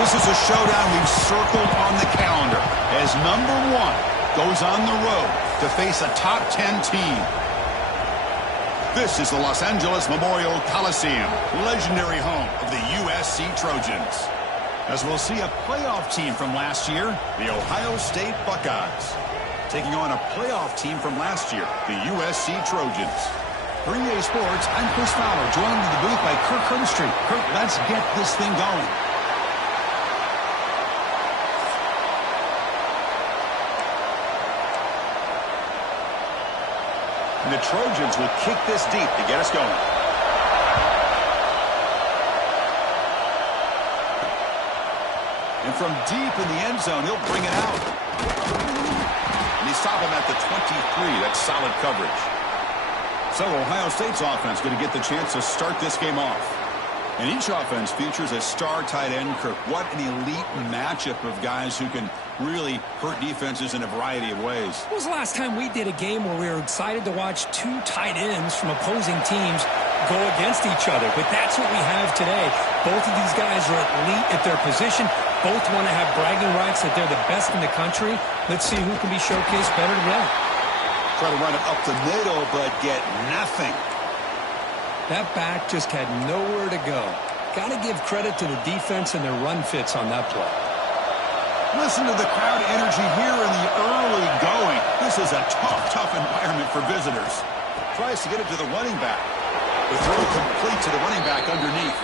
This is a showdown we've circled on the calendar as number one goes on the road to face a top 10 team. This is the Los Angeles Memorial Coliseum, legendary home of the USC Trojans. As we'll see a playoff team from last year, the Ohio State Buckeyes, taking on a playoff team from last year, the USC Trojans. For EA Sports, I'm Chris Fowler, joined in the booth by Kirk Herbstreit. Kirk, let's get this thing going. And the Trojans will kick this deep to get us going. And from deep in the end zone, he'll bring it out. And he stopped him at the 23. That's solid coverage. So Ohio State's offense going to get the chance to start this game off. And each offense features a star tight end, Kirk. What an elite matchup of guys who can really hurt defenses in a variety of ways. When was the last time we did a game where we were excited to watch two tight ends from opposing teams go against each other? But that's what we have today. Both of these guys are elite at their position. Both want to have bragging rights that they're the best in the country. Let's see who can be showcased better today. Try to run it up the middle, but get nothing. That back just had nowhere to go. Got to give credit to the defense and their run fits on that play. Listen to the crowd energy here in the early going. This is a tough environment for visitors. Tries to get it to the running back. The throw complete to the running back underneath.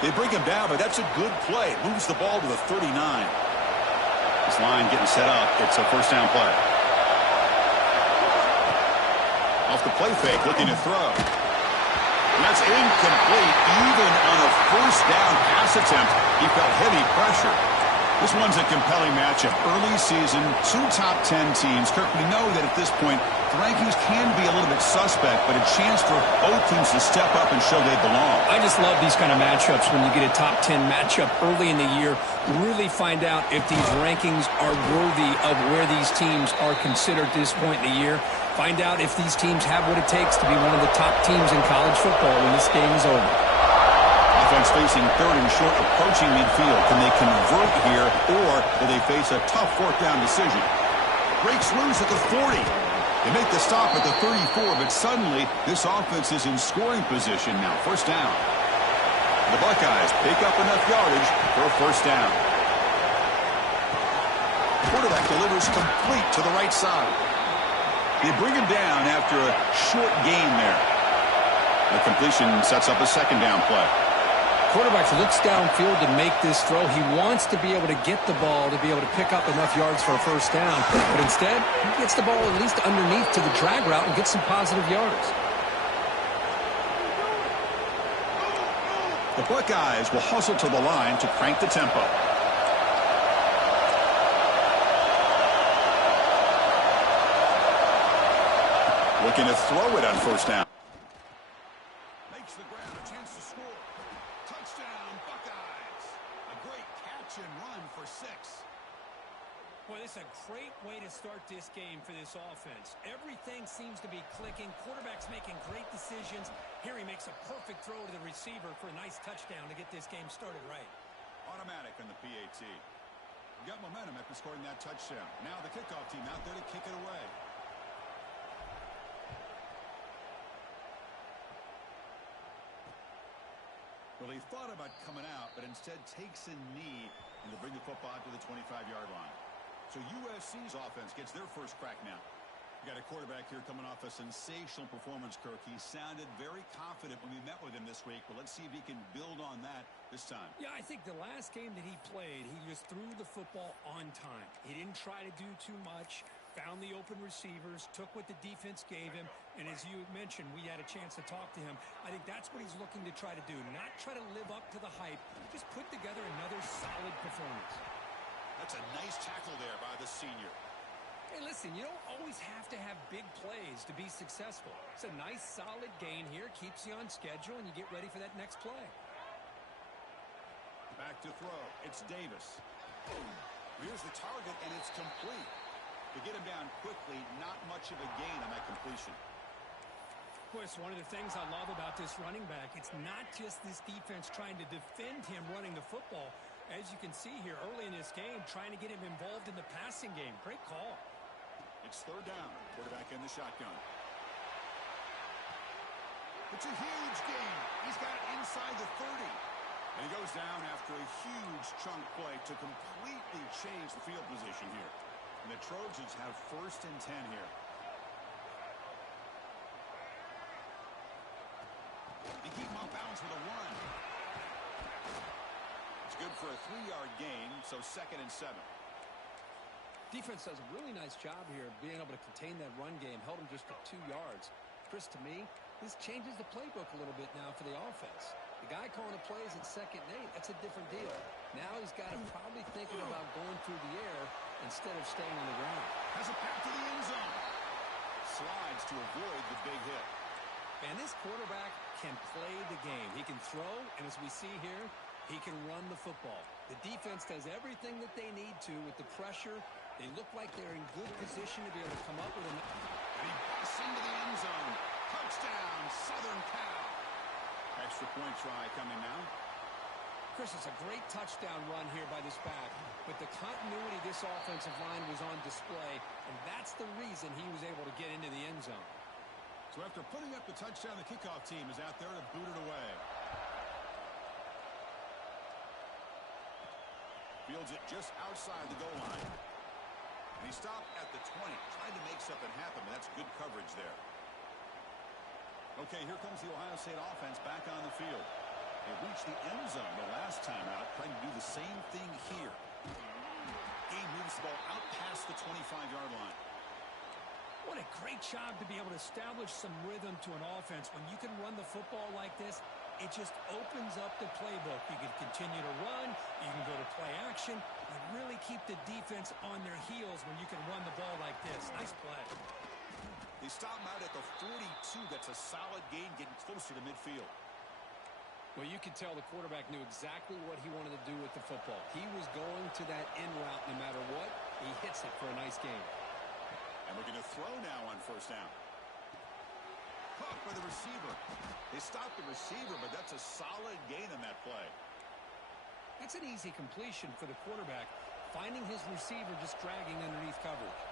They bring him down, but that's a good play. Moves the ball to the 39. This line getting set up. It's a first down play. Off the play fake, looking to throw. And that's incomplete. Even on a first down pass attempt, he felt heavy pressure. This one's a compelling matchup. Early season, two top 10 teams. Kirk, we know that at this point, the rankings can be a little bit suspect, but a chance for both teams to step up and show they belong. I just love these kind of matchups when you get a top 10 matchup early in the year. Really find out if these rankings are worthy of where these teams are considered at this point in the year. Find out if these teams have what it takes to be one of the top teams in college football when this game is over. Offense facing third and short, approaching midfield. Can they convert here, or will they face a tough fourth down decision? Breaks loose at the 40. They make the stop at the 34, but suddenly this offense is in scoring position now. First down. The Buckeyes pick up enough yardage for a first down. Quarterback delivers complete to the right side. They bring him down after a short gain there. The completion sets up a second down play. Quarterback looks downfield to make this throw. He wants to be able to get the ball to be able to pick up enough yards for a first down. But instead, he gets the ball at least underneath to the drag route and gets some positive yards. The Buckeyes will hustle to the line to crank the tempo. Looking to throw it on first down. Makes the ground, a chance to score. Touchdown, Buckeyes. A great catch and run for 6. Well, this is a great way to start this game for this offense. Everything seems to be clicking. Quarterback's making great decisions. Here he makes a perfect throw to the receiver for a nice touchdown to get this game started right. Automatic on the PAT. We got momentum after scoring that touchdown. Now the kickoff team out there to kick it away. Well, he thought about coming out, but instead takes a knee and to bring the football out to the 25-yard line. So USC's offense gets their first crack now. You got a quarterback here coming off a sensational performance, Kirk. He sounded very confident when we met with him this week, but let's see if he can build on that this time. Yeah, I think the last game that he played, he just threw the football on time. He didn't try to do too much. Found the open receivers, took what the defense gave him, and as you mentioned, we had a chance to talk to him. I think that's what he's looking to try to do, not try to live up to the hype, just put together another solid performance. That's a nice tackle there by the senior. Hey, listen, you don't always have to have big plays to be successful. It's a nice, solid gain here, keeps you on schedule, and you get ready for that next play. Back to throw. It's Davis. Here's the target, and it's complete. To get him down quickly, not much of a gain on that completion. Of course, one of the things I love about this running back, it's not just this defense trying to defend him running the football. As you can see here early in this game, trying to get him involved in the passing game. Great call. It's third down. Quarterback in the shotgun. It's a huge gain. He's got it inside the 30. And he goes down after a huge chunk play to completely change the field position here. And the Trojans have 1st and 10 here. They keep him off bounds with a run. It's good for a 3-yard gain, so 2nd and 7. Defense does a really nice job here of being able to contain that run game. Held him just to 2 yards. Chris, to me, this changes the playbook a little bit now for the offense. The guy calling the plays at 2nd and 8, that's a different deal. Now he's got him probably thinking about going through the air instead of staying on the ground. Has a path to the end zone. Slides to avoid the big hit. And this quarterback can play the game. He can throw, and as we see here, he can run the football. The defense does everything that they need to with the pressure. They look like they're in good position to be able to come up with a... And he busts into the end zone. Touchdown, Southern Cal. Extra point try coming now. Chris, it's a great touchdown run here by this back. But the continuity of this offensive line was on display, and that's the reason he was able to get into the end zone. So after putting up the touchdown, the kickoff team is out there to boot it away. Fields it just outside the goal line. And he stopped at the 20, trying to make something happen, but that's good coverage there. Okay, here comes the Ohio State offense back on the field. They reached the end zone the last time out, trying to do the same thing here. Game moves the ball out past the 25-yard line. What a great job to be able to establish some rhythm to an offense. When you can run the football like this, it just opens up the playbook. You can continue to run. You can go to play action. You really keep the defense on their heels when you can run the ball like this. Nice play. They stop him out at the 42. That's a solid gain, getting closer to midfield. Well, you can tell the quarterback knew exactly what he wanted to do with the football. He was going to that in route no matter what. He hits it for a nice gain. And we're going to throw now on 1st down. Caught by the receiver. They stopped the receiver, but that's a solid gain on that play. That's an easy completion for the quarterback, finding his receiver just dragging underneath coverage.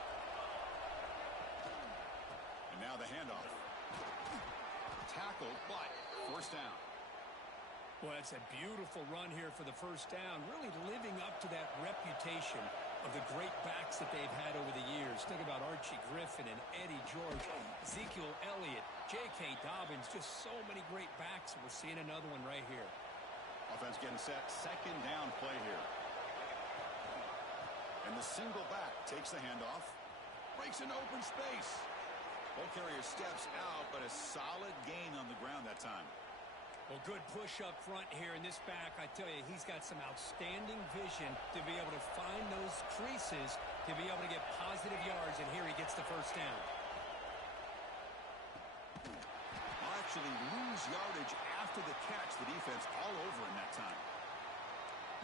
And now the handoff. Tackled, but 1st down. Well, it's a beautiful run here for the 1st down, really living up to that reputation of the great backs that they've had over the years. Think about Archie Griffin and Eddie George, Ezekiel Elliott, J.K. Dobbins, just so many great backs. We're seeing another one right here. Offense getting set, 2nd down play here. And the single back takes the handoff, breaks an open space. Ball carrier steps out, but a solid gain on the ground that time. Well, good push up front here in this back. I tell you, he's got some outstanding vision to be able to find those creases, to be able to get positive yards, and here he gets the 1st down. Will actually lose yardage after the catch. The defense all over in that time.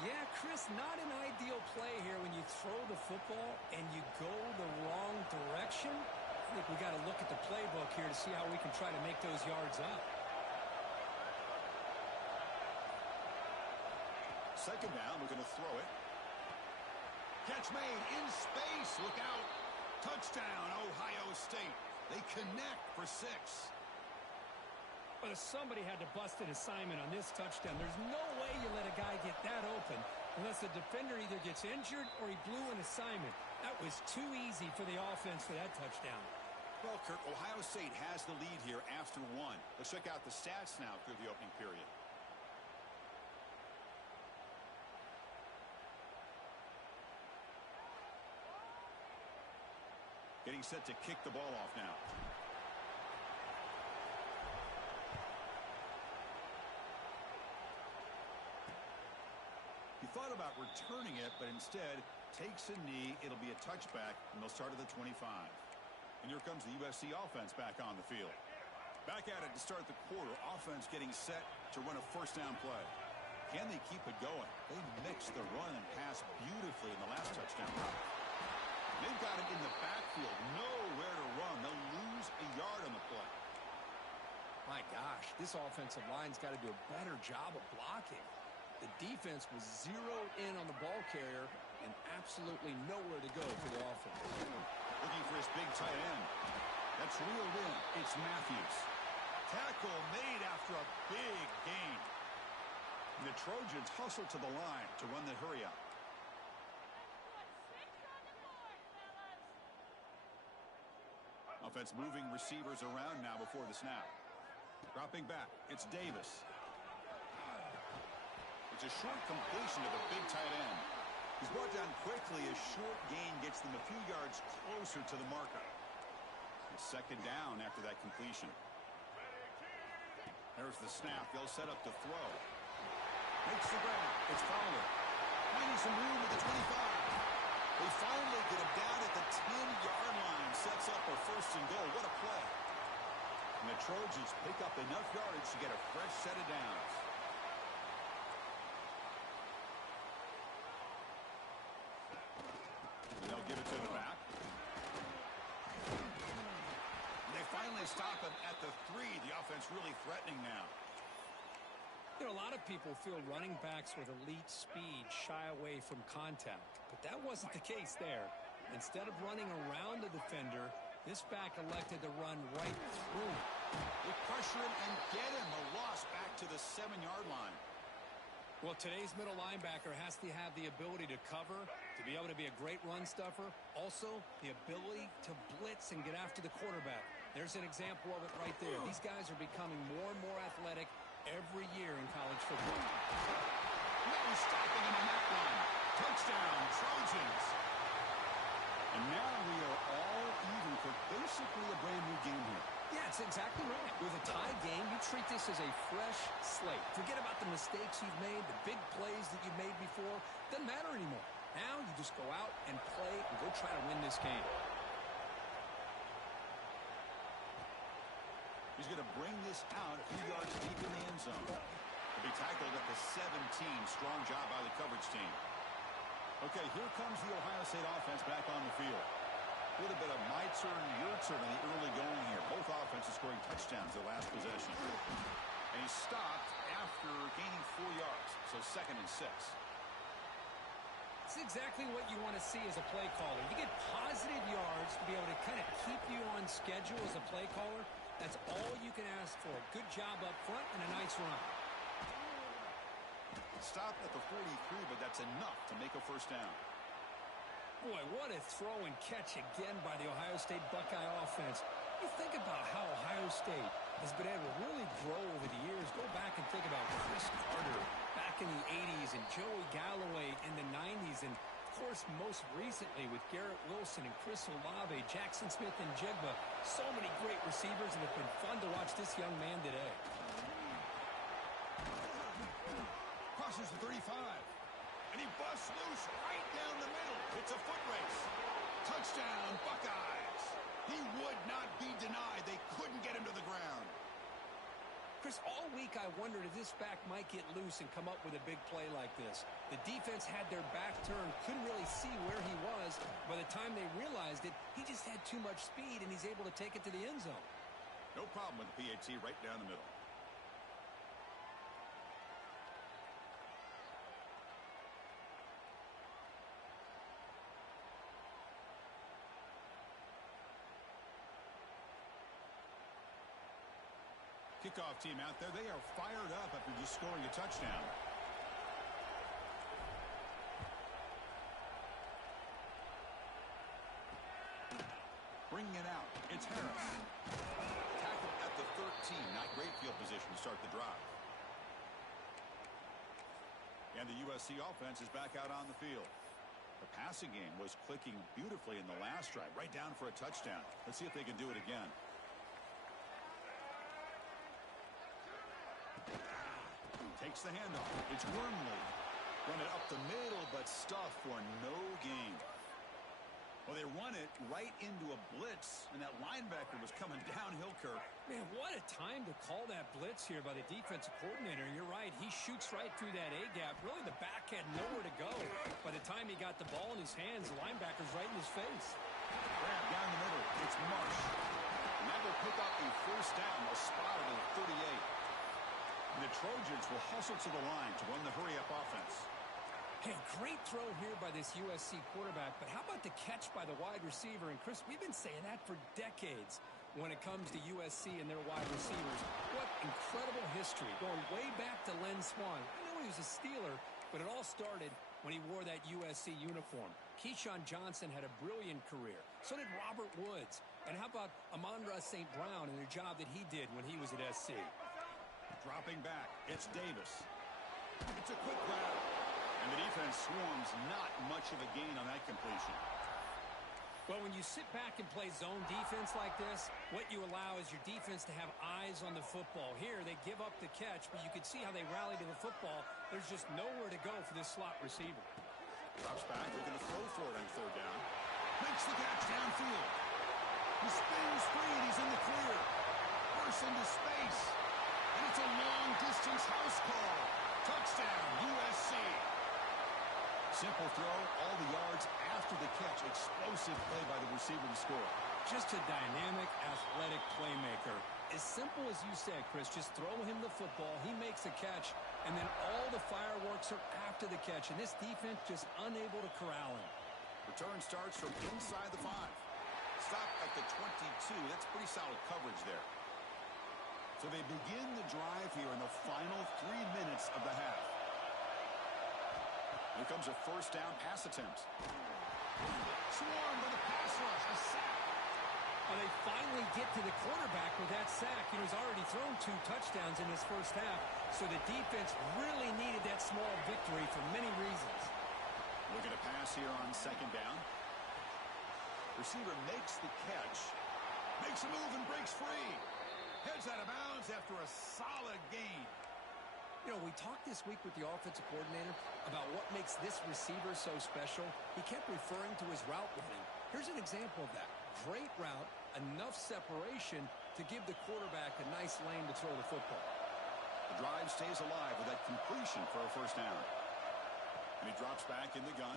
Yeah, Chris, not an ideal play here when you throw the football and you go the wrong direction. I think we got to look at the playbook here to see how we can try to make those yards up. 2nd down, we're going to throw it. Catch made in space. Look out. Touchdown, Ohio State. They connect for 6. But if somebody had to bust an assignment on this touchdown, there's no way you let a guy get that open unless the defender either gets injured or he blew an assignment. That was too easy for the offense for that touchdown. Well, Kirk, Ohio State has the lead here after 1. Let's check out the stats now through the opening period. Getting set to kick the ball off now. He thought about returning it, but instead takes a knee. It'll be a touchback, and they'll start at the 25. And here comes the USC offense back on the field. Back at it to start the quarter. Offense getting set to run a 1st down play. Can they keep it going? They mixed the run and pass beautifully in the last touchdown run. They've got him in the backfield, nowhere to run. They'll lose a yard on the play. My gosh, this offensive line's got to do a better job of blocking. The defense was zeroed in on the ball carrier and absolutely nowhere to go for the offense. Looking for his big tight end. That's reeled in. It's Matthews. Tackle made after a big gain. The Trojans hustle to the line to run the hurry up. Offense moving receivers around now before the snap. Dropping back, it's Davis. It's a short completion to the big tight end. He's brought down quickly. A short gain gets them a few yards closer to the marker. It's second down after that completion. There's the snap. They'll set up to throw. Makes the grab. It's Fowler. Finding some room at the 25. They finally get him down at the 10-yard line. Sets up a first and goal. What a play. And the Trojans pick up enough yardage to get a fresh set of downs. And they'll give it to the back. And they finally stop him at the 3. The offense really threatening now. You know, a lot of people feel running backs with elite speed shy away from contact, but that wasn't the case there. Instead of running around the defender, this back elected to run right through him. They pressure him and get him. A loss back to the 7-yard line. Well, today's middle linebacker has to have the ability to cover, to be able to be a great run stuffer, also the ability to blitz and get after the quarterback. There's an example of it right there. These guys are becoming more and more athletic every year in college football. No stopping him on that one. Touchdown, Trojans. And now we are all even for basically a brand new game here. Yeah, it's exactly right. With a tie game, you treat this as a fresh slate. Forget about the mistakes you've made, the big plays that you've made before. Doesn't matter anymore. Now you just go out and play and go try to win this game. He's going to bring this out a few yards deep in the end zone. He'll be tackled at the 17. Strong job by the coverage team. Okay, here comes the Ohio State offense back on the field. A little bit of my turn, your turn in the early going here. Both offenses scoring touchdowns their last possession. And he stopped after gaining 4 yards, so 2nd and 6. It's exactly what you want to see as a play caller. You get positive yards to be able to kind of keep you on schedule as a play caller. That's all you can ask for. Good job up front and a nice run. Stopped at the 43, but that's enough to make a first down. Boy, what a throw and catch again by the Ohio State Buckeye offense. You think about how Ohio State has been able to really grow over the years. Go back and think about Chris Carter back in the 80s and Joey Galloway in the 90s. And, of course, most recently with Garrett Wilson and Chris Olave, Jackson Smith and Jigba. So many great receivers, and it's been fun to watch this young man today. Crosses the 35. And he busts loose right down the middle. It's a foot race. Touchdown, Buckeyes. He would not be denied. They couldn't get him to the ground. Chris, all week I wondered if this back might get loose and come up with a big play like this. The defense had their back turned, couldn't really see where he was. By the time they realized it, he just had too much speed, and he's able to take it to the end zone. No problem with the PAT right down the middle. Kickoff team out there. They are fired up after just scoring a touchdown. Bringing it out. It's Harris. Tackled at the 13. Not great field position to start the drive. And the USC offense is back out on the field. The passing game was clicking beautifully in the last drive. Right down for a touchdown. Let's see if they can do it again. Takes the handoff. It's Wormley. Run it up the middle, but stuffed for no gain. Well, they run it right into a blitz, and that linebacker was coming downhill, Kirk. Man, what a time to call that blitz here by the defensive coordinator. You're right. He shoots right through that A-gap. Really, the back had nowhere to go. By the time he got the ball in his hands, the linebacker's right in his face. Grab down the middle. It's Marsh. And that will pick up a first down. A spot at the 38. The Trojans will hustle to the line to run the hurry-up offense. Hey, great throw here by this USC quarterback, but how about the catch by the wide receiver? And, Chris, we've been saying that for decades when it comes to USC and their wide receivers. What incredible history, going way back to Len Swan. I know he was a Steeler, but it all started when he wore that USC uniform. Keyshawn Johnson had a brilliant career. So did Robert Woods. And how about Amon-Ra St. Brown and the job that he did when he was at SC? Dropping back, it's Davis. It's a quick grab. And the defense swarms, not much of a gain on that completion. Well, when you sit back and play zone defense like this, what you allow is your defense to have eyes on the football. Here, they give up the catch, but you can see how they rally to the football. There's just nowhere to go for this slot receiver. Drops back, looking to throw for it on third down. Makes the catch downfield. He spins free, and he's in the clear. Bursts into space. And it's a long-distance house call. Touchdown, USC. Simple throw, all the yards after the catch. Explosive play by the receiver to score. Just a dynamic, athletic playmaker. As simple as you said, Chris, just throw him the football. He makes a catch, and then all the fireworks are after the catch. And this defense just unable to corral him. Return starts from inside the 5. Stop at the 22. That's pretty solid coverage there. So they begin the drive here in the final 3 minutes of the half. Here comes a first down pass attempt. Swarmed by the pass rush. A sack. Well, they finally get to the quarterback with that sack. He's already thrown 2 touchdowns in his first half. So the defense really needed that small victory for many reasons. Look at a pass here on second down. Receiver makes the catch. Makes a move and breaks free. Heads out of bounds after a solid gain. You know, we talked this week with the offensive coordinator about what makes this receiver so special. He kept referring to his route running. Here's an example of that. Great route, enough separation to give the quarterback a nice lane to throw the football. The drive stays alive with that completion for a first down. And he drops back in the gun.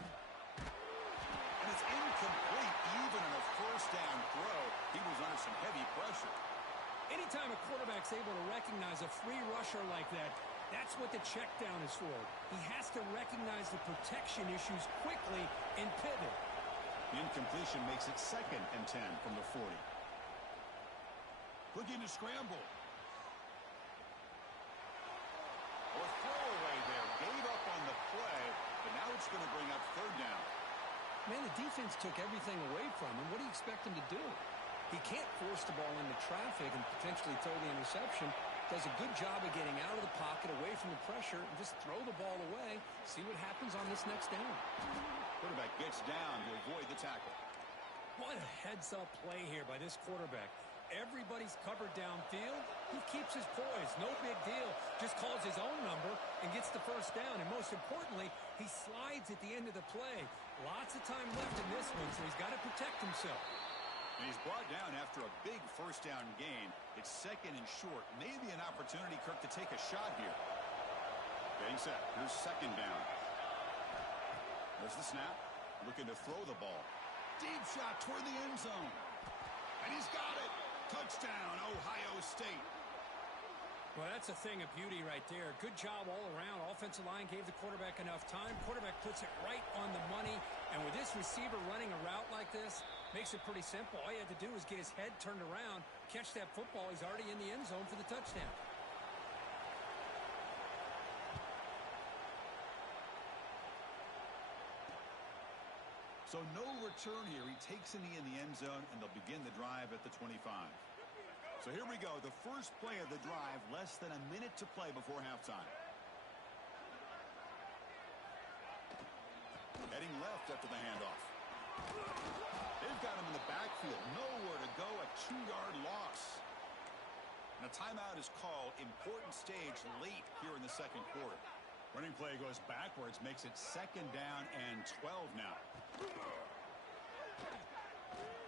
And it's incomplete even in a first down throw. He was under some heavy pressure. Anytime a quarterback's able to recognize a free rusher like that, that's what the check down is for. He has to recognize the protection issues quickly and pivot. The incompletion makes it 2nd and 10 from the 40. Looking to scramble. A throwaway there. Gave up on the play, but now it's going to bring up third down. Man, the defense took everything away from him. What do you expect him to do? He can't force the ball into traffic and potentially throw the interception. Does a good job of getting out of the pocket, away from the pressure, and just throw the ball away. See what happens on this next down. Quarterback gets down to avoid the tackle. What a heads-up play here by this quarterback. Everybody's covered downfield. He keeps his poise. No big deal. Just calls his own number and gets the first down. And most importantly, he slides at the end of the play. Lots of time left in this one, so he's got to protect himself. And he's brought down after a big first down gain. It's 2nd and short. Maybe an opportunity, Kirk, to take a shot here. Getting set. Here's 2nd down. There's the snap. Looking to throw the ball. Deep shot toward the end zone. And he's got it. Touchdown, Ohio State. Well, that's a thing of beauty right there. Good job all around. Offensive line gave the quarterback enough time. Quarterback puts it right on the money. And with this receiver running a route like this, makes it pretty simple. All you have to do is get his head turned around, catch that football. He's already in the end zone for the touchdown. So no return here. He takes in the end zone, and they'll begin the drive at the 25. So here we go. The first play of the drive, less than a minute to play before halftime. Heading left after the handoff. They've got him in the backfield. Nowhere to go. A 2-yard loss. And a timeout is called. Important stage late here in the second quarter. Running play goes backwards, makes it 2nd down and 12 now.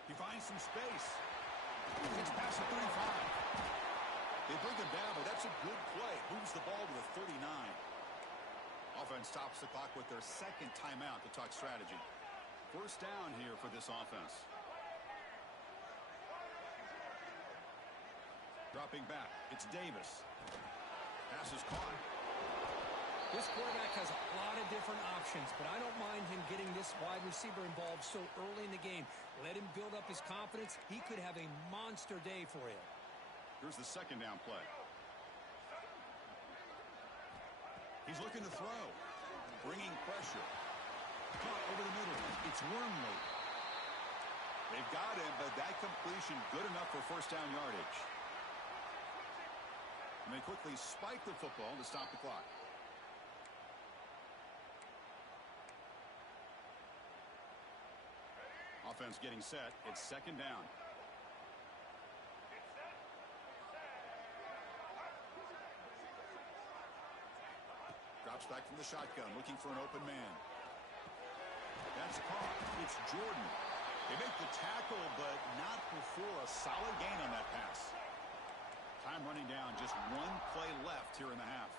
He finds some space. Gets past the 35. They bring him down, but that's a good play. Moves the ball to the 39. Offense stops the clock with their 2nd timeout to talk strategy. First down here for this offense. Dropping back, it's Davis. pass is caught. This quarterback has a lot of different options, but I don't mind him getting this wide receiver involved so early in the game. Let him build up his confidence. He could have a monster day for you. Here's the second down play. He's looking to throw. Bringing pressure. Caught over the middle. It's Wormley. They've got him, but that completion good enough for first down yardage. And they quickly spike the football to stop the clock. Offense getting set. It's second down. Drops back from the shotgun, looking for an open man. That's caught. It's Jordan. They make the tackle, but not before a solid gain on that pass. Time running down. Just one play left here in the half.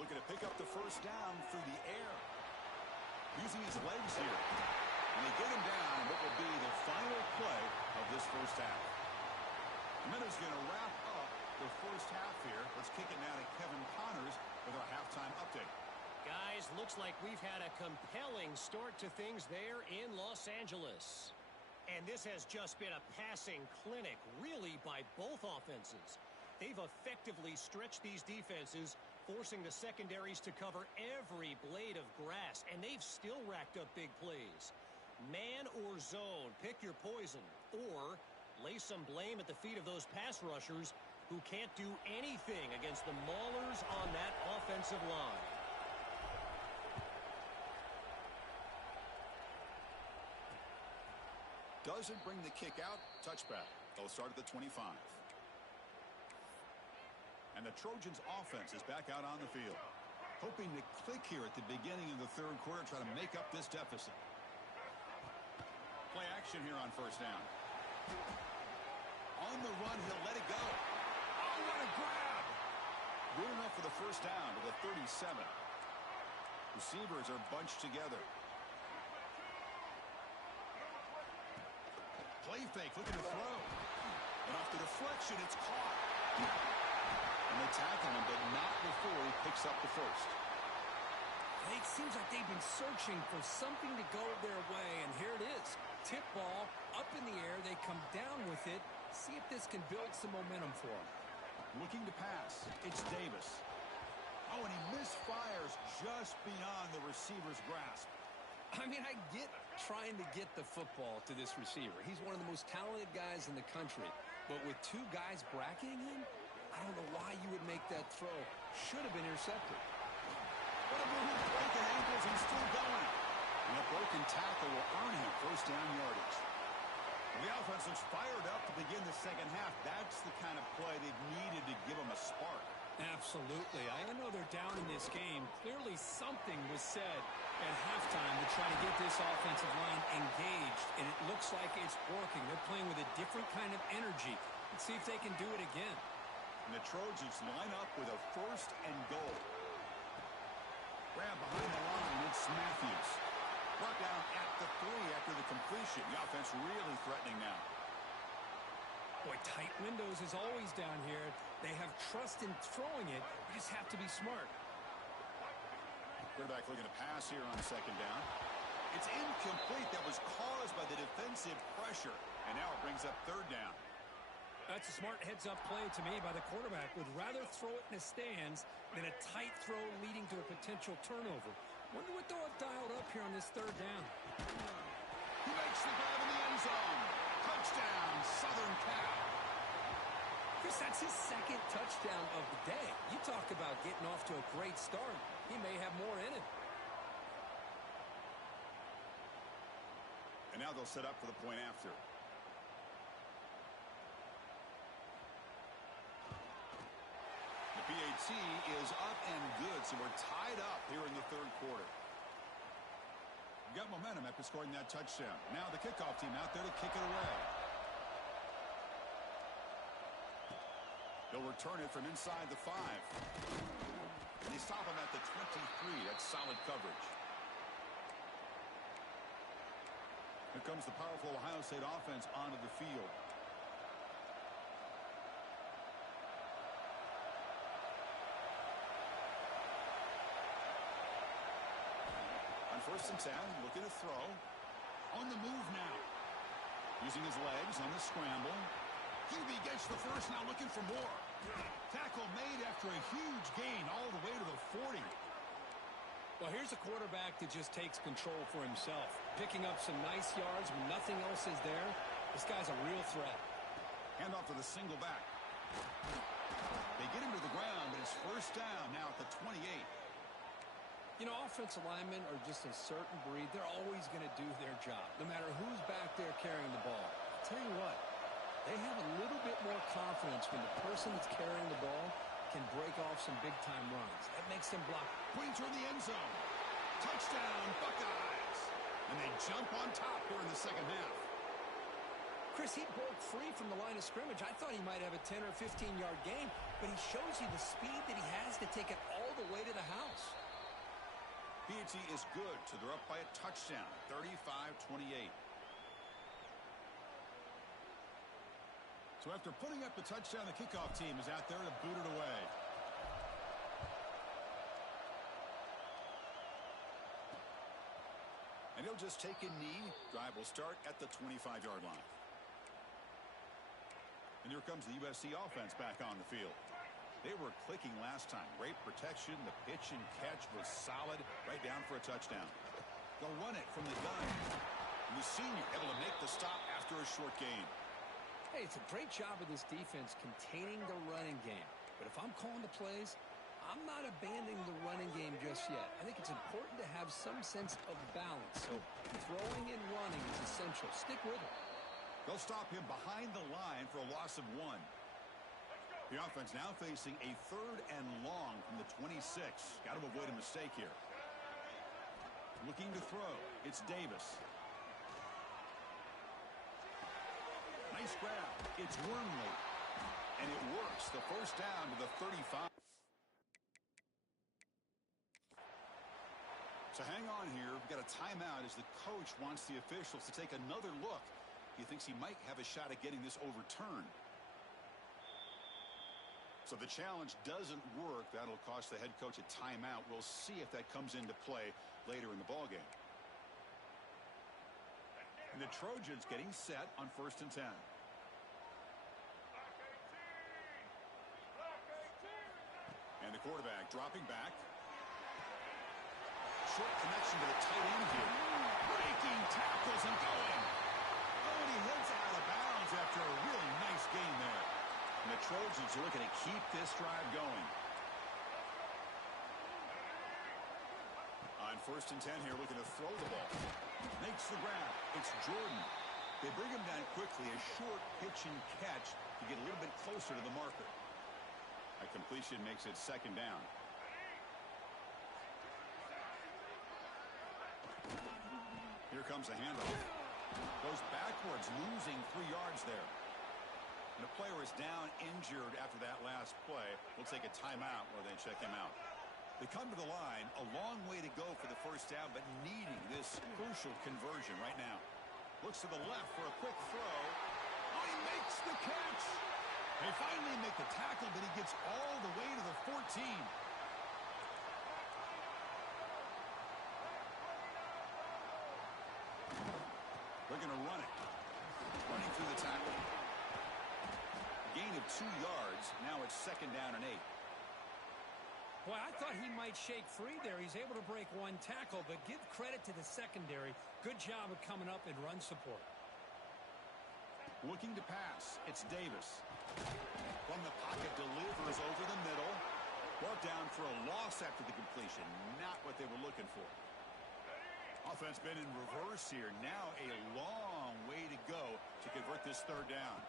Looking to pick up the first down through the air. Using his legs here. And they get him down in what will be the final play of this first half. The Minnows going to wrap up the first half here. Let's kick it now to Kevin Connors with our halftime update. Guys, looks like we've had a compelling start to things there in Los Angeles. And this has just been a passing clinic, really, by both offenses. They've effectively stretched these defenses, forcing the secondaries to cover every blade of grass, and they've still racked up big plays. Man or zone, pick your poison, or lay some blame at the feet of those pass rushers who can't do anything against the maulers on that offensive line. Doesn't bring the kick out. Touchback. They'll start at the 25. And the Trojans offense is back out on the field. Hoping to click here at the beginning of the third quarter, try to make up this deficit. Play action here on first down. On the run, he'll let it go. Oh, what a grab! Good enough for the first down to the 37. Receivers are bunched together. Play fake, looking to throw. And off the deflection, it's caught. And they tackle him, but not before he picks up the first. It seems like they've been searching for something to go their way, and here it is. Tip ball, up in the air, they come down with it. See if this can build some momentum for them. Looking to pass, it's Davis. Oh, and he misfires just beyond the receiver's grasp. I mean, I get trying to get the football to this receiver. He's one of the most talented guys in the country. But with two guys bracketing him, I don't know why you would make that throw. Should have been intercepted. What a move, breaking ankles and still going. And a broken tackle will earn him first down yardage. The offense looks fired up to begin the second half. That's the kind of play they've needed to give them a spark. Absolutely. I know they're down in this game. Clearly something was said at halftime to try to get this offensive line engaged, and it looks like it's working. They're playing with a different kind of energy. Let's see if they can do it again. And the Trojans line up with a first and goal. Grab behind the line, it's Matthews. Brought down at the 3 after the completion. The offense really threatening now. Boy, tight windows is always down here. They have trust in throwing it. You just have to be smart. Quarterback looking to pass here on second down. It's incomplete. That was caused by the defensive pressure. And now it brings up third down. That's a smart heads-up play to me by the quarterback. Would rather throw it in the stands than a tight throw leading to a potential turnover. Wonder what they'll have dialed up here on this third down. He makes the grab in the end zone. Touchdown, Southern Cal. Chris, that's his second touchdown of the day. You talk about getting off to a great start. He may have more in him. And now they'll set up for the point after. The PAT is up and good, so we're tied up here in the third quarter. Got momentum after scoring that touchdown. Now the kickoff team out there to kick it away. They'll return it from inside the 5. And they stop him at the 23. That's solid coverage. Here comes the powerful Ohio State offense onto the field. First and 10, looking to throw. On the move now. Using his legs on the scramble. QB gets the first, now looking for more. Tackle made after a huge gain all the way to the 40. Well, here's a quarterback that just takes control for himself. Picking up some nice yards when nothing else is there. This guy's a real threat. Handoff to the single back. They get him to the ground, but it's first down now at the 28. You know, offensive linemen are just a certain breed. They're always going to do their job, no matter who's back there carrying the ball. I'll tell you what, they have a little bit more confidence when the person that's carrying the ball can break off some big-time runs. That makes them block. Pointing toward the end zone. Touchdown, Buckeyes. And they jump on top here in the second half. Chris, he broke free from the line of scrimmage. I thought he might have a 10 or 15-yard gain, but he shows you the speed that he has to take it all the way to the house. V2 is good, so they're up by a touchdown, 35-28. So after putting up the touchdown, the kickoff team is out there to boot it away. And he'll just take a knee. Drive will start at the 25-yard line. And here comes the USC offense back on the field. They were clicking last time. Great protection. The pitch and catch was solid. Right down for a touchdown. They'll run it from the gun. And the senior able to make the stop after a short gain. Hey, it's a great job of this defense containing the running game. But if I'm calling the plays, I'm not abandoning the running game just yet. I think it's important to have some sense of balance. So throwing and running is essential. Stick with it. They'll stop him behind the line for a loss of 1. The offense now facing a 3rd and long from the 26. Got to avoid a mistake here. Looking to throw. It's Davis. Nice grab. It's Wormley. And it works. The first down to the 35. So hang on here. We've got a timeout as the coach wants the officials to take another look. He thinks he might have a shot at getting this overturned. So the challenge doesn't work. That'll cost the head coach a timeout. We'll see if that comes into play later in the ballgame. And the Trojans getting set on 1st and 10. And the quarterback dropping back. Short connection to the tight end here. Breaking tackles and going. Oh, and he heads out of bounds after a really nice gain there. And the Trojans are looking to keep this drive going. On 1st and 10 here, looking to throw the ball. Makes the grab. It's Jordan. They bring him down quickly. A short pitch and catch to get a little bit closer to the marker. A completion makes it 2nd down. Here comes a handoff. Goes backwards, losing 3 yards there. And a player is down injured after that last play. We'll take a timeout while they check him out. They come to the line, a long way to go for the first down, but needing this crucial conversion right now. Looks to the left for a quick throw. Oh, he makes the catch. They finally make the tackle, but he gets all the way to the 14. They're going to run it. Running through the tackle. Gain of 2 yards. Now it's 2nd down and 8. Boy, I thought he might shake free there. He's able to break 1 tackle, but give credit to the secondary. Good job of coming up and run support. Looking to pass. It's Davis. From the pocket, delivers over the middle. Brought down for a loss after the completion. Not what they were looking for. Offense been in reverse here. Now a long way to go to convert this 3rd down.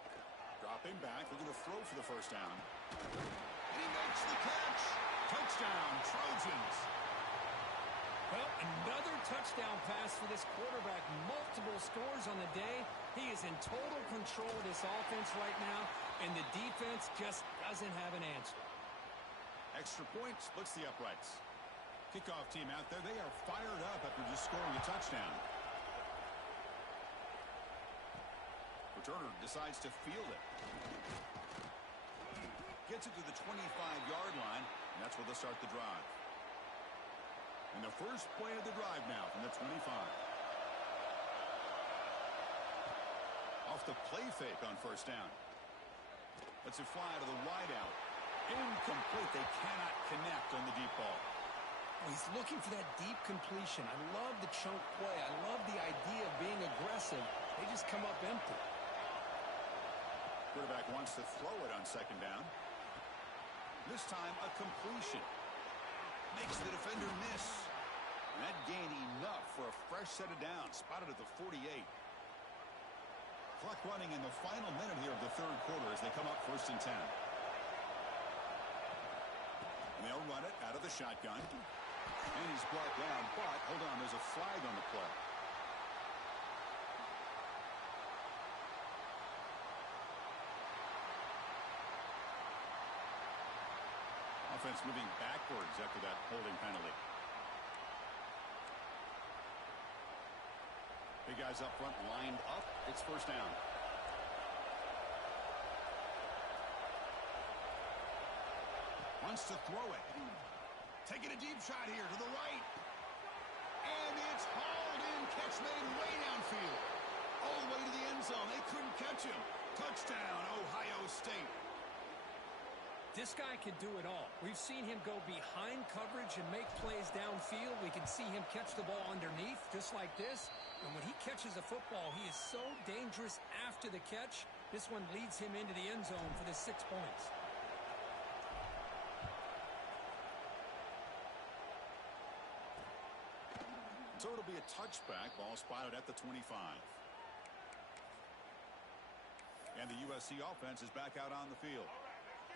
Dropping back, looking to throw for the first down. And he makes the catch. Touchdown, Trojans. Well, another touchdown pass for this quarterback. Multiple scores on the day. He is in total control of this offense right now, and the defense just doesn't have an answer. Extra point splits the uprights. Kickoff team out there, they are fired up after just scoring a touchdown. Returner decides to field it. Gets it to the 25-yard line, and that's where they'll start the drive. And the first play of the drive now from the 25. Off the play fake on first down. Lets it fly to the wideout. Incomplete. They cannot connect on the deep ball. Oh, he's looking for that deep completion. I love the chunk play. I love the idea of being aggressive. They just come up empty. Quarterback wants to throw it on second down. This time a completion. Makes the defender miss. And that gained enough for a fresh set of downs. Spotted at the 48. Clock running in the final minute here of the third quarter as they come up 1st and 10. And they'll run it out of the shotgun. And he's brought down, but hold on, there's a flag on the play. Offense moving backwards after that holding penalty. Big guys up front lined up. It's first down. Wants to throw it. Taking a deep shot here to the right. And it's hauled in. Catch made way downfield. All the way to the end zone. They couldn't catch him. Touchdown, Ohio State. This guy can do it all. We've seen him go behind coverage and make plays downfield. We can see him catch the ball underneath just like this. And when he catches a football, he is so dangerous after the catch. This one leads him into the end zone for the 6 points. So it'll be a touchback. Ball spotted at the 25. And the USC offense is back out on the field.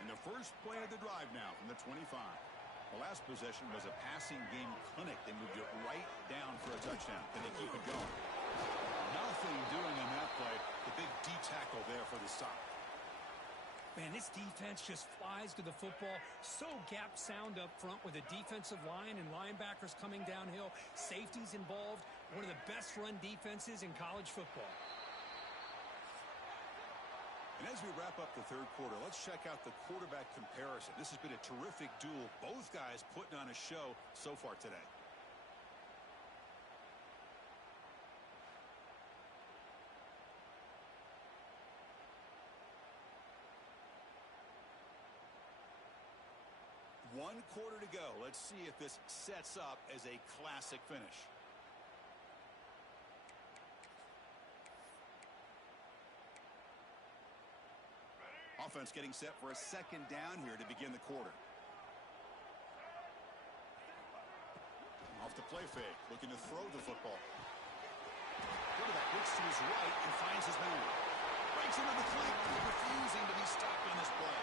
And the first play of the drive now from the 25. The last possession was a passing game clinic. They moved it right down for a touchdown. Can they keep it going? Nothing doing in that play. The big D tackle there for the stop. Man, this defense just flies to the football. So gap sound up front with a defensive line and linebackers coming downhill. Safeties involved. One of the best run defenses in college football. And as we wrap up the third quarter, let's check out the quarterback comparison. This has been a terrific duel. Both guys putting on a show so far today. One quarter to go. Let's see if this sets up as a classic finish. Offense getting set for a second down here to begin the quarter. Off the play fake, looking to throw the football. Quarterback looks to his right and finds his man. Breaks into the cleat, refusing to be stopped in this play.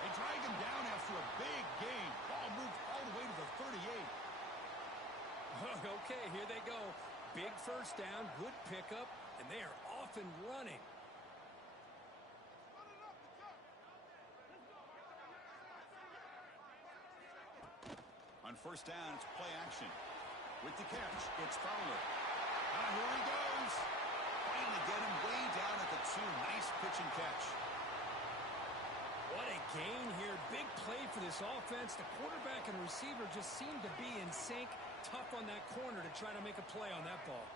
They drag him down after a big gain. Ball moved all the way to the 38. Okay, here they go. Big first down, good pickup, and they are off and running. On first down, it's play action. With the catch, it's Fowler. Here he goes. Finally get him way down at the 2. Nice pitch and catch. What a gain here. Big play for this offense. The quarterback and receiver just seem to be in sync. Tough on that corner to try to make a play on that ball.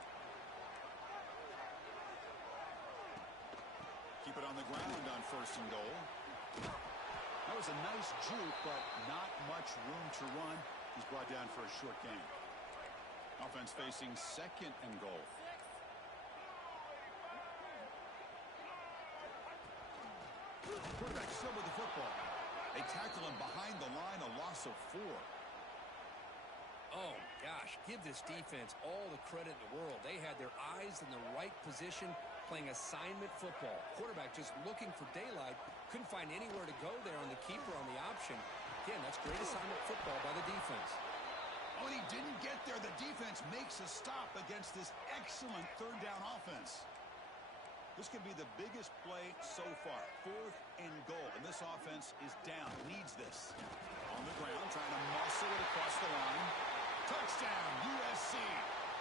Keep it on the ground on first and goal. That was a nice juke, but not much room to run. He's brought down for a short gain. Offense facing second and goal. Quarterback still with the football. They tackle him behind the line, a loss of 4. Oh, gosh, give this defense all the credit in the world. They had their eyes in the right position, playing assignment football. Quarterback just looking for daylight. Couldn't find anywhere to go there on the keeper on the option. Again, that's great assignment football by the defense. Oh, and he didn't get there. The defense makes a stop against this excellent third down offense. This could be the biggest play so far. 4th and goal. And this offense is down. Needs this. On the ground, trying to muscle it across the line. Touchdown, USC.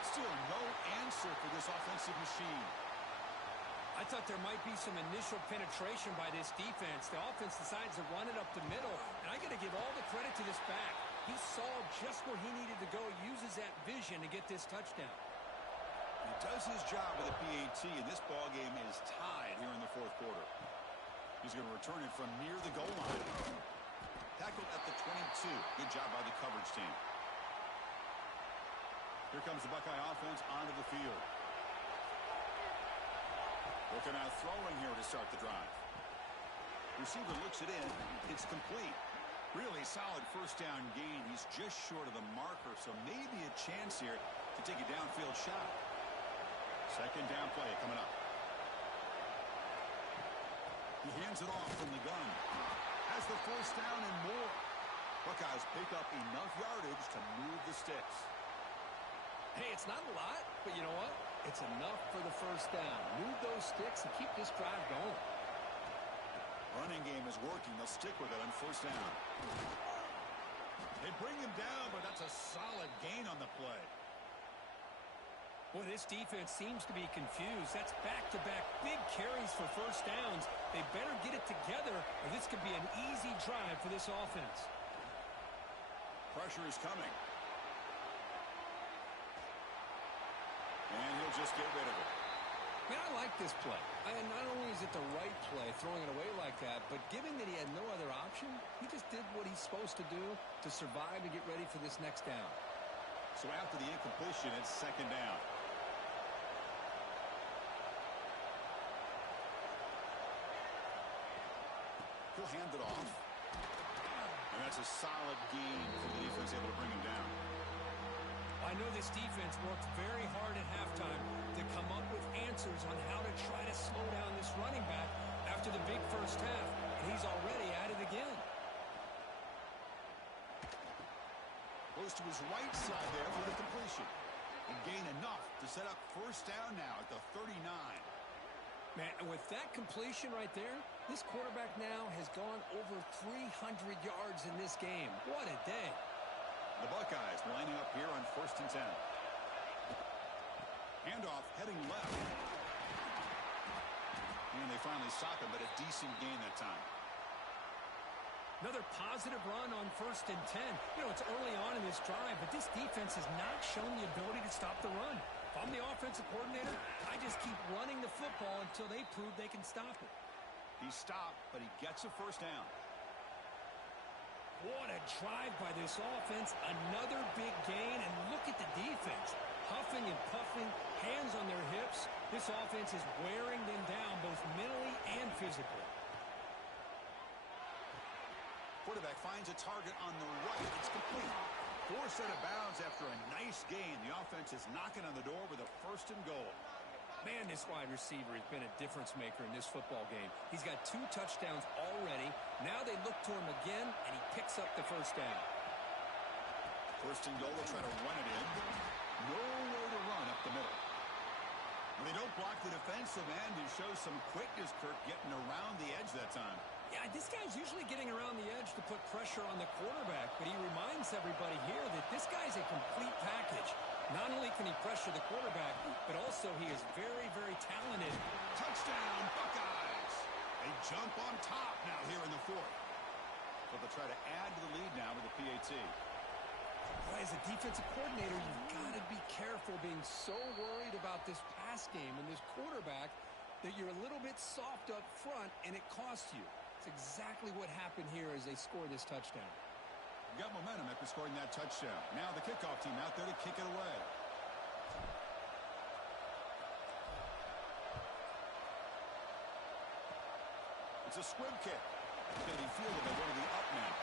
Still no answer for this offensive machine. I thought there might be some initial penetration by this defense. The offense decides to run it up the middle, and I got to give all the credit to this back. He saw just where he needed to go, uses that vision to get this touchdown. He does his job with a PAT, and this ball game is tied here in the fourth quarter. He's going to return it from near the goal line. Tackled at the 22. Good job by the coverage team. Here comes the Buckeye offense onto the field. Looking out throwing here to start the drive. Receiver looks it in. It's complete. Really solid first down gain. He's just short of the marker, so maybe a chance here to take a downfield shot. Second down play coming up. He hands it off from the gun. Has the first down and more. Buckeyes pick up enough yardage to move the sticks. Hey, it's not a lot, but you know what? It's enough for the first down. Move those sticks and keep this drive going. Running game is working. They'll stick with it on first down. They bring him down, but that's a solid gain on the play. Boy, this defense seems to be confused. That's back-to-back big carries for first downs. They better get it together, or this could be an easy drive for this offense. Pressure is coming. And he'll just get rid of it. Man, I like this play. And not only is it the right play, throwing it away like that, but given that he had no other option, he just did what he's supposed to do to survive and get ready for this next down. So after the incompletion, it's second down. He'll hand it off. And that's a solid gain for the defense, able to bring him down. I know this defense worked very hard at halftime to come up with answers on how to try to slow down this running back after the big first half, and he's already at it again. Goes to his right side there for the completion. And gain enough to set up first down now at the 39. Man, and with that completion right there, this quarterback now has gone over 300 yards in this game. What a day. The Buckeyes lining up here on 1st and 10. Handoff heading left. And they finally stop him, but a decent gain that time. Another positive run on 1st and 10. You know, it's early on in this drive, but this defense has not shown the ability to stop the run. If I'm the offensive coordinator, I just keep running the football until they prove they can stop it. He stopped, but he gets a first down. What a drive by this offense. Another big gain, and look at the defense. Huffing and puffing, hands on their hips. This offense is wearing them down both mentally and physically. Quarterback finds a target on the right. It's complete. Forced out of bounds after a nice gain. The offense is knocking on the door with a 1st and goal. Man, this wide receiver has been a difference maker in this football game. He's got 2 touchdowns already. Now they look to him again, and he picks up the first down. 1st and goal, they'll try to run it in. No way to run up the middle. When they don't block the defensive end, he shows some quickness, Kirk, getting around the edge that time. Yeah, this guy's usually getting around the edge to put pressure on the quarterback, but he reminds everybody here that this guy's a complete package. Not only can he pressure the quarterback, but also he is very, very talented. Touchdown, Buckeyes! They jump on top now here in the 4th. So they'll try to add to the lead now with the PAT. Boy, as a defensive coordinator, you've got to be careful being so worried about this pass game and this quarterback that you're a little bit soft up front and it costs you. It's exactly what happened here as they score this touchdown. Got momentum after scoring that touchdown. Now the kickoff team out there to kick it away. It's a squib kick. It's going to be fielded by one of the up men.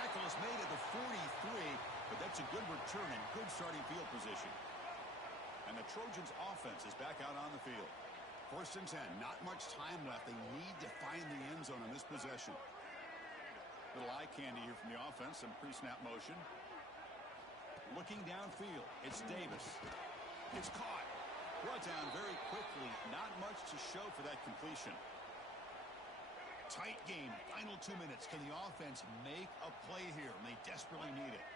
Tackle is made at the 43, but that's a good return and good starting field position. And the Trojans' offense is back out on the field. 1st and 10, not much time left. They need to find the end zone on this possession. Little eye candy here from the offense, some pre-snap motion. Looking downfield, it's Davis. It's caught. Brought down very quickly. Not much to show for that completion. Tight game, final 2 minutes. Can the offense make a play here? And they desperately need it.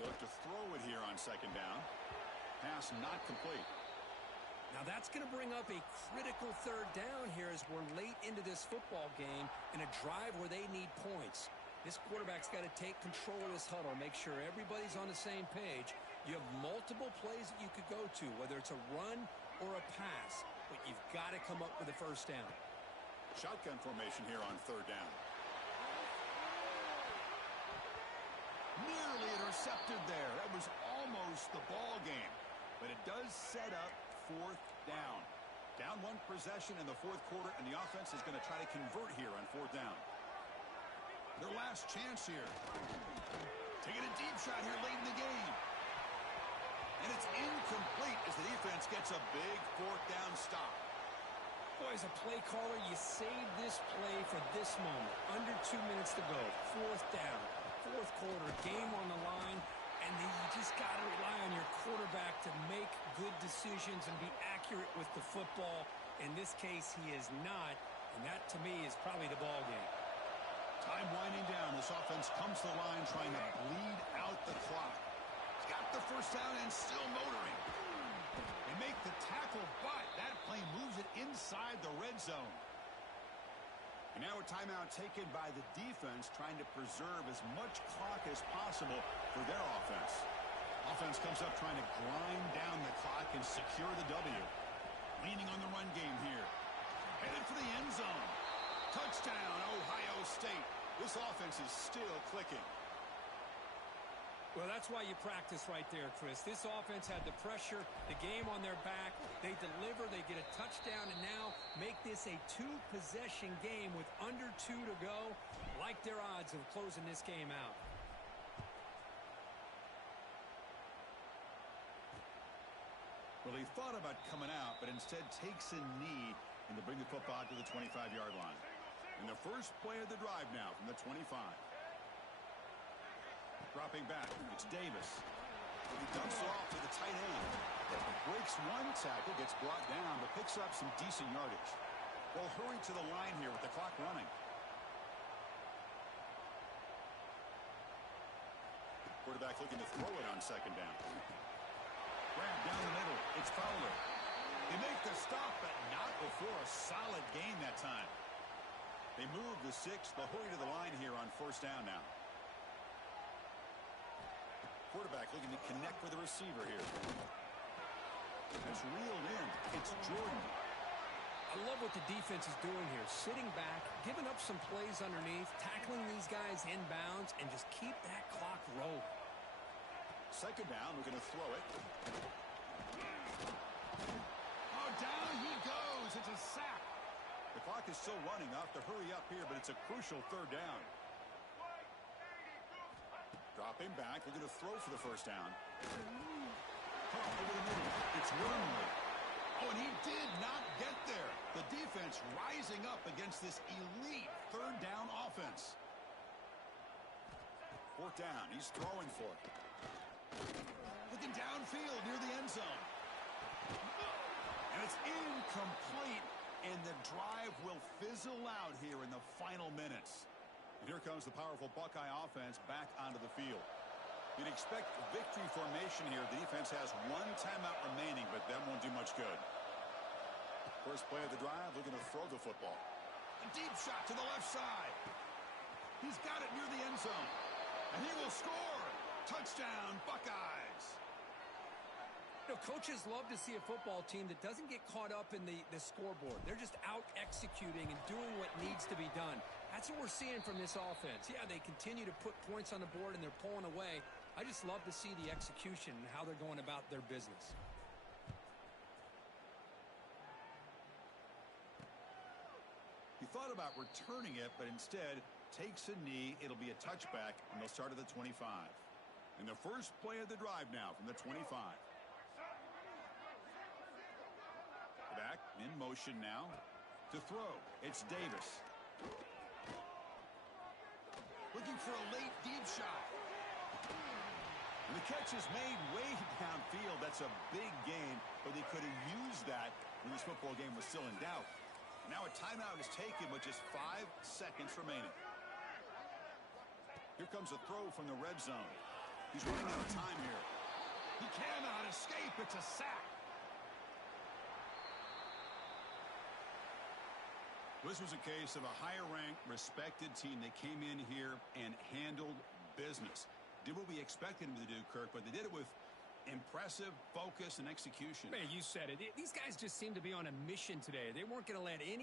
They look to throw it here on 2nd down. Pass not complete. Now that's going to bring up a critical third down here as we're late into this football game in a drive where they need points. This quarterback's got to take control of this huddle, make sure everybody's on the same page. You have multiple plays that you could go to, whether it's a run or a pass, but you've got to come up with a first down. Shotgun formation here on third down. Nearly intercepted there. That was almost the ball game, but it does set up fourth down. Down one possession in the fourth quarter, and the offense is going to try to convert here on fourth down. Their last chance here. Taking a deep shot here late in the game. And it's incomplete as the defense gets a big fourth down stop. Boy, as a play caller, you save this play for this moment. Under 2 minutes to go. Fourth down. Fourth quarter. Game on the line. And then you just got to rely on your quarterback to make good decisions and be accurate with the football. In this case, he is not. And that, to me, is probably the ball game. Time winding down. This offense comes to the line trying to bleed out the clock. He's got the first down and still motoring. They make the tackle, but that play moves it inside the red zone. And now a timeout taken by the defense trying to preserve as much clock as possible for their offense. Offense comes up trying to grind down the clock and secure the W. Leaning on the run game here. Headed for the end zone. Touchdown, Ohio State. This offense is still clicking. Well, that's why you practice right there, Chris. This offense had the pressure, the game on their back. They deliver, they get a touchdown, and now make this a two-possession game with under 2 to go. Like their odds of closing this game out. Well, he thought about coming out, but instead takes a knee and to bring the football to the 25-yard line. And the first play of the drive now from the 25. Dropping back, it's Davis. He dumps it off to the tight end. Breaks one tackle, gets brought down, but picks up some decent yardage. They'll hurry to the line here with the clock running. Quarterback looking to throw it on second down. Grab down the middle. It's Fowler. They make the stop, but not before a solid gain that time. They move the 6. They'll hurry to the line here on first down now. Quarterback looking to connect with the receiver here. It's reeled in. It's Jordan. I love what the defense is doing here. Sitting back, giving up some plays underneath, tackling these guys inbounds, and just keep that clock rolling. Second down, we're going to throw it. Oh, down he goes. It's a sack. The clock is still running. I'll have to hurry up here, but it's a crucial third down. Dropping back, looking to throw for the first down. Over the middle, it's Wormley. Oh, and he did not get there. The defense rising up against this elite third down offense. Fourth down, he's throwing for it. Looking downfield near the end zone. And it's incomplete, and the drive will fizzle out here in the final minutes. And here comes the powerful Buckeye offense back onto the field. You'd expect victory formation here. The defense has one timeout remaining, but that won't do much good. First play of the drive, looking to throw the football. A deep shot to the left side. He's got it near the end zone. And he will score. Touchdown, Buckeyes. You know, coaches love to see a football team that doesn't get caught up in the scoreboard. They're just out executing and doing what needs to be done. That's what we're seeing from this offense. Yeah, they continue to put points on the board and they're pulling away. I just love to see the execution and how they're going about their business. He thought about returning it, but instead takes a knee. It'll be a touchback, and they'll start at the 25. And the first play of the drive now from the 25. Back in motion now to throw. It's Davis. Looking for a late deep shot. And the catch is made way downfield. That's a big gain, but they could have used that when this football game was still in doubt. Now a timeout is taken with just 5 seconds remaining. Here comes a throw from the red zone. He's running out of time here. He cannot escape. It's a sack. This was a case of a higher-ranked, respected team. They came in here and handled business. Did what we expected them to do, Kirk, but they did it with impressive focus and execution. Man, you said it. These guys just seem to be on a mission today. They weren't going to let any